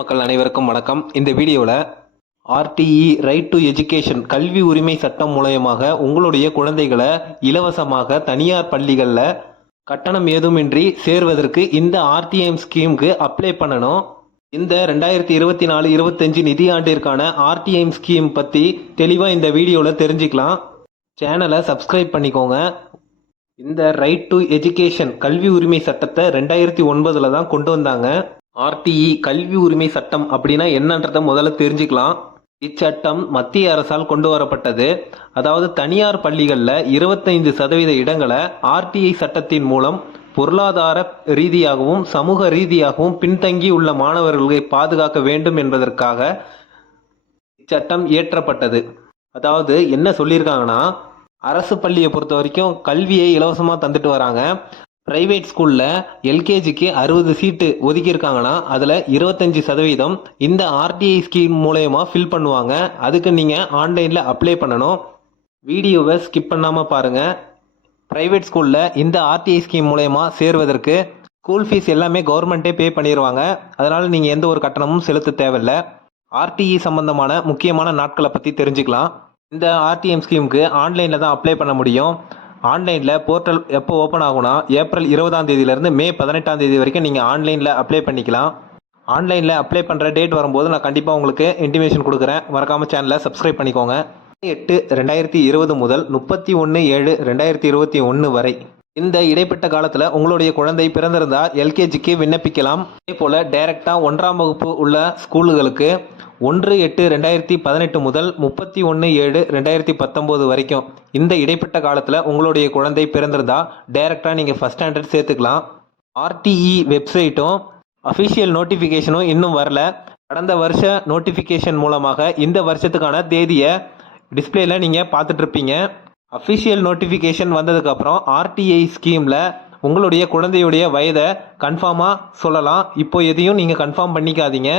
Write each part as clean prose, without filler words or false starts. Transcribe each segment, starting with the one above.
மக்கள் அனைவருக்கும் வணக்கம். இந்த வீடியோவில் ஆர்டிஇ ரைட் டு எஜுகேஷன் கல்வி உரிமை சட்டம் மூலயமாக உங்களுடைய குழந்தைகளை இலவசமாக தனியார் பள்ளிகளில் கட்டணம் ஏதுமின்றி சேர்வதற்கு இந்த ஆர்டிஎம் ஸ்கீமுக்கு அப்ளை பண்ணணும். இந்த 2024-25 நிதியாண்டிற்கான ஆர்டிஎம் ஸ்கீம் பற்றி தெளிவாக இந்த வீடியோவில் தெரிஞ்சுக்கலாம். சேனலை சப்ஸ்கிரைப் பண்ணிக்கோங்க. இந்த ரைட் டு எஜுகேஷன் கல்வி உரிமை சட்டத்தை 2009 தான் கொண்டு வந்தாங்க. ஆர்டிஇ கல்வி உரிமை சட்டம் அப்படின்னா என்னன்றதை முதல்ல தெரிஞ்சுக்கலாம். இச்சட்டம் மத்திய அரசால் கொண்டு வரப்பட்டது. அதாவது தனியார் பள்ளிகளில் 25% இடங்களை ஆர்டிஐ சட்டத்தின் மூலம் பொருளாதார ரீதியாகவும் சமூக ரீதியாகவும் பின்தங்கி உள்ள மாணவர்களை பாதுகாக்க வேண்டும் என்பதற்காக இச்சட்டம் இயற்றப்பட்டது. அதாவது என்ன சொல்லியிருக்காங்கன்னா, அரசு பள்ளியை பொறுத்த வரைக்கும் கல்வியை இலவசமாக தந்துட்டு வராங்க. பிரைவேட் ஸ்கூலில் எல்கேஜிக்கு 60 சீட்டு ஒதுக்கியிருக்காங்கன்னா அதில் 25% இந்த ஆர்டிஐ ஸ்கீம் மூலயமா ஃபில் பண்ணுவாங்க. அதுக்கு நீங்கள் ஆன்லைனில் அப்ளை பண்ணணும். வீடியோவை ஸ்கிப் பண்ணாமல் பாருங்கள். பிரைவேட் ஸ்கூலில் இந்த ஆர்டிஐ ஸ்கீம் மூலயமா சேர்வதற்கு ஸ்கூல் ஃபீஸ் எல்லாமே கவர்மெண்ட்டே பே பண்ணிடுவாங்க. அதனால் நீங்கள் எந்த ஒரு கட்டணமும் செலுத்த தேவையில்லை. ஆர்டிஇ சம்பந்தமான முக்கியமான நாட்களை பற்றி தெரிஞ்சுக்கலாம். இந்த ஆர்டிஎம் ஸ்கீமுக்கு ஆன்லைனில் தான் அப்ளை பண்ண முடியும். ஆன்லைனில் போர்ட்டல் எப்போ ஓப்பன் ஆகும்னா ஏப்ரல் 20 மே 18 வரைக்கும் நீங்கள் ஆன்லைனில் அப்ளை பண்ணிக்கலாம். ஆன்லைனில் அப்ளை பண்ணுற டேட் வரும்போது நான் கண்டிப்பாக உங்களுக்கு இன்டிமேஷன் கொடுக்குறேன். மறக்காமல் சேனலை சப்ஸ்கிரைப் பண்ணிக்கோங்க. 8/2020 முதல் 31/7/2021 வரை இந்த இடைப்பட்ட காலத்தில் உங்களுடைய குழந்தை பிறந்திருந்தால் எல்கேஜிக்கு விண்ணப்பிக்கலாம். அதே போல் டைரெக்டாக 1ஆம் வகுப்பு உள்ள ஸ்கூலுகளுக்கு 1/8/2018 முதல் 31/7/2019 வரைக்கும் இந்த இடைப்பட்ட காலத்தில் உங்களுடைய குழந்தை பிறந்திருந்தால் டைரெக்டாக நீங்கள் ஃபஸ்ட் ஸ்டாண்டர்ட் சேர்த்துக்கலாம். ஆர்டிஇ வெப்சைட்டும் அஃபிஷியல் நோட்டிஃபிகேஷனும் இன்னும் வரல. கடந்த வருஷ நோட்டிஃபிகேஷன் மூலமாக இந்த வருஷத்துக்கான தேதியை டிஸ்பிளேல நீங்கள் பார்த்துட்ருப்பீங்க. அஃபிஷியல் நோட்டிஃபிகேஷன் வந்ததுக்கப்புறம் ஆர்டிஐ ஸ்கீமில் உங்களுடைய குழந்தையுடைய வயதை கன்ஃபார்மாக சொல்லலாம். இப்போ எதையும் நீங்கள் கன்ஃபார்ம் பண்ணிக்காதீங்க.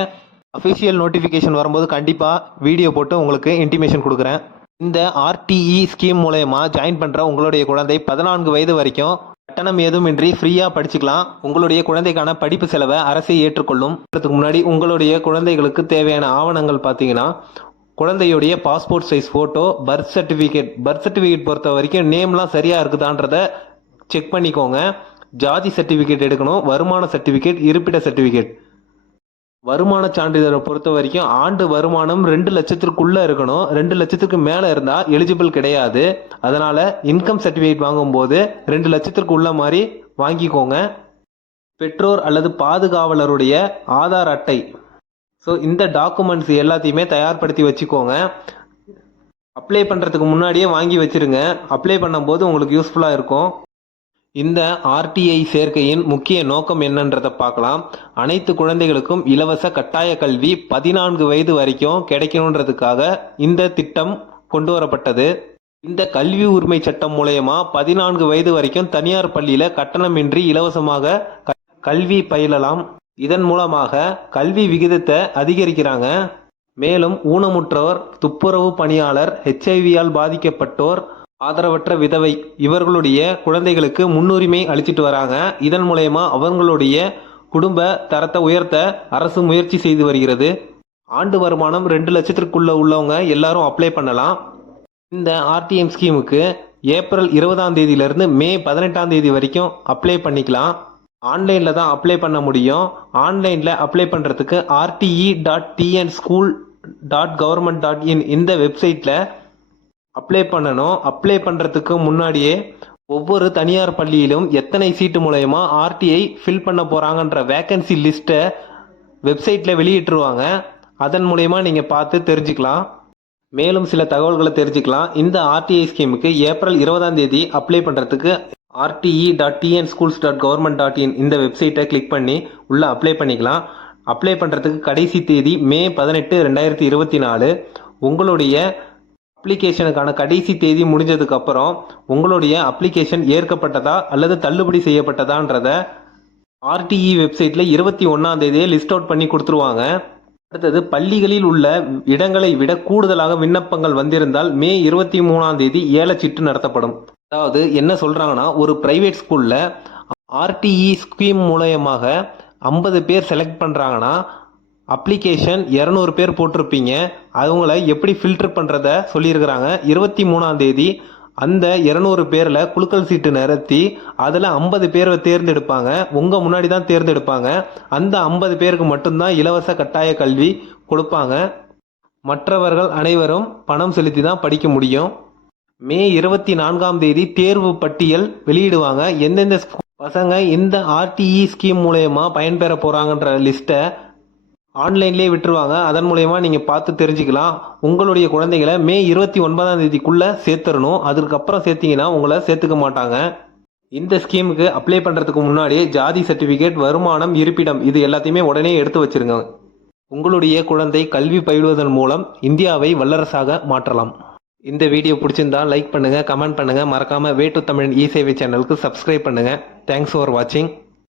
அஃபிஷியல் நோட்டிஃபிகேஷன் வரும்போது கண்டிப்பாக வீடியோ போட்டு உங்களுக்கு இன்டிமேஷன் கொடுக்குறேன். இந்த ஆர்டிஇ ஸ்கீம் மூலயமா ஜாயின் பண்ணுற உங்களுடைய குழந்தை 14 வயது வரைக்கும் கட்டணம் ஏதுமின்றி ஃப்ரீயாக படிச்சுக்கலாம். உங்களுடைய குழந்தைக்கான படிப்பு செலவை அரசே ஏற்றுக்கொள்ளும். அதுக்கு முன்னாடி உங்களுடைய குழந்தைகளுக்கு தேவையான ஆவணங்கள் பார்த்தீங்கன்னா, குழந்தையுடைய passport size photo, birth certificate பொறுத்த வரைக்கும் நேம்லாம் சரியாக இருக்குதான்றத செக் பண்ணிக்கோங்க. ஜாதி சர்டிஃபிகேட் எடுக்கணும். வருமான சர்டிஃபிகேட், இருப்பிட சர்டிஃபிகேட். வருமான சான்றிதழை பொறுத்த வரைக்கும் ஆண்டு வருமானம் 2 லட்சத்திற்குள்ளே இருக்கணும். 2 லட்சத்துக்கு மேலே இருந்தால் எலிஜிபிள் கிடையாது. அதனால் இன்கம் சர்டிஃபிகேட் வாங்கும்போது 2 லட்சத்திற்கு உள்ள மாதிரி வாங்கிக்கோங்க. பெற்றோர் அல்லது பாதுகாவலருடைய ஆதார் அட்டை. ஸோ இந்த டாக்குமெண்ட்ஸ் எல்லாத்தையுமே தயார்படுத்தி வச்சுக்கோங்க. அப்ளை பண்ணுறதுக்கு முன்னாடியே வாங்கி வச்சுருங்க. அப்ளை பண்ணும்போது உங்களுக்கு யூஸ்ஃபுல்லாக இருக்கும். இந்த ஆர்டிஐ சேர்க்கையின் முக்கிய நோக்கம் என்னன்றதை பார்க்கலாம். அனைத்து குழந்தைகளுக்கும் இலவச கட்டாய கல்வி 14 வயது வரைக்கும் கிடைக்கணுன்றதுக்காக இந்த திட்டம் கொண்டு வரப்பட்டது. இந்த கல்வி உரிமை சட்டம் மூலயமா 14 வயது வரைக்கும் தனியார் பள்ளியில் கட்டணமின்றி இலவசமாக கல்வி பயிலலாம். இதன் மூலமாக கல்வி விகிதத்தை அதிகரிக்கிறாங்க. மேலும் ஊனமுற்றோர், துப்புரவு பணியாளர், ஹெச்ஐவியால் பாதிக்கப்பட்டோர், ஆதரவற்ற விதவை இவர்களுடைய குழந்தைகளுக்கு முன்னுரிமை அளிச்சிட்டு வராங்க. இதன் மூலயமா அவங்களுடைய குடும்ப தரத்தை உயர்த்த அரசு முயற்சி செய்து வருகிறது. ஆண்டு வருமானம் 2 லட்சத்திற்குள்ள உள்ளவங்க எல்லாரும் அப்ளை பண்ணலாம். இந்த ஆர்டிஎம் ஸ்கீமுக்கு ஏப்ரல் 20 மே 18 வரைக்கும் அப்ளை பண்ணிக்கலாம். ஆன்லைனில் தான் அப்ளை பண்ண முடியும். ஆன்லைனில் அப்ளை பண்ணுறதுக்கு rte.tnschool.government.in இந்த வெப்சைட்டில் அப்ளை பண்ணணும். அப்ளை பண்ணுறதுக்கு முன்னாடியே ஒவ்வொரு தனியார் பள்ளியிலும் எத்தனை சீட்டு மூலயமா ஆர்டிஐ ஃபில் பண்ண போகிறாங்கன்ற வேக்கன்சி லிஸ்ட்டை வெப்சைட்டில் வெளியிட்டுருவாங்க. அதன் மூலயமா நீங்கள் பார்த்து தெரிஞ்சுக்கலாம். மேலும் சில தகவல்களை தெரிஞ்சுக்கலாம். இந்த ஆர்டிஐ ஸ்கீமுக்கு ஏப்ரல் 20 அப்ளை பண்ணுறதுக்கு rte.tnschools.government.in இந்த வெப்சைட்டை கிளிக் பண்ணி உள்ளே அப்ளை பண்ணிக்கலாம். அப்ளை பண்ணுறதுக்கு கடைசி தேதி மே 18, 2024. உங்களுடைய அப்ளிகேஷனுக்கான கடைசி தேதி முடிஞ்சதுக்கப்புறம் உங்களுடைய அப்ளிகேஷன் ஏற்கப்பட்டதா அல்லது தள்ளுபடி செய்யப்பட்டதான்றத ஆர்டிஇ வெப்சைட்டில் 21 லிஸ்ட் அவுட் பண்ணி கொடுத்துருவாங்க. அடுத்தது, பள்ளிகளில் உள்ள இடங்களை விட கூடுதலாக விண்ணப்பங்கள் வந்திருந்தால் மே 23 ஏலச்சீட்டு நடத்தப்படும். அதாவது என்ன சொல்கிறாங்கன்னா, ஒரு ப்ரைவேட் ஸ்கூலில் ஆர்டிஇ ஸ்கீம் மூலயமாக 50 பேர் செலக்ட் பண்ணுறாங்கன்னா அப்ளிகேஷன் 200 பேர் போட்டிருப்பீங்க. அவங்கள எப்படி ஃபில்டர் பண்ணுறத சொல்லியிருக்கிறாங்க. 23ஆம் தேதி அந்த 200 பேரில் குலுக்கல் சீட்டு நிறுத்தி அதில் 50 பேரை தேர்ந்தெடுப்பாங்க. உங்கள் முன்னாடி தான் தேர்ந்தெடுப்பாங்க. அந்த 50 பேருக்கு மட்டும்தான் இலவச கட்டாய கல்வி கொடுப்பாங்க. மற்றவர்கள் அனைவரும் பணம் செலுத்தி தான் படிக்க முடியும். மே 24ஆம் தேதி தேர்வு பட்டியல் வெளியிடுவாங்க. எந்தெந்த பசங்க இந்த ஆர்டிஇ ஸ்கீம் மூலயமா பயன்பெற போகிறாங்கன்ற லிஸ்ட்டை ஆன்லைன்லேயே விட்டுருவாங்க. அதன் மூலயமா நீங்கள் பார்த்து தெரிஞ்சுக்கலாம். உங்களுடைய குழந்தைகளை மே 29ஆம் தேதிக்குள்ளே சேர்த்துடணும். அதுக்கப்புறம் சேர்த்திங்கன்னா உங்களை சேர்த்துக்க மாட்டாங்க. இந்த ஸ்கீமுக்கு அப்ளை பண்ணுறதுக்கு முன்னாடி ஜாதி சர்டிஃபிகேட், வருமானம், இருப்பிடம் இது எல்லாத்தையுமே உடனே எடுத்து வச்சிருங்க. உங்களுடைய குழந்தை கல்வி பயிலுவதன் மூலம் இந்தியாவை வல்லரசாக மாற்றலாம். இந்த வீடியோ பிடிச்சிருந்தா லைக் பண்ணுங்கள், கமெண்ட் பண்ணுங்கள். மறக்காமல் வே டு தமிழ் இ சேவை சேனலுக்கு சப்ஸ்கிரைப் பண்ணுங்கள். தேங்க்ஸ் ஃபார் வாட்சிங்.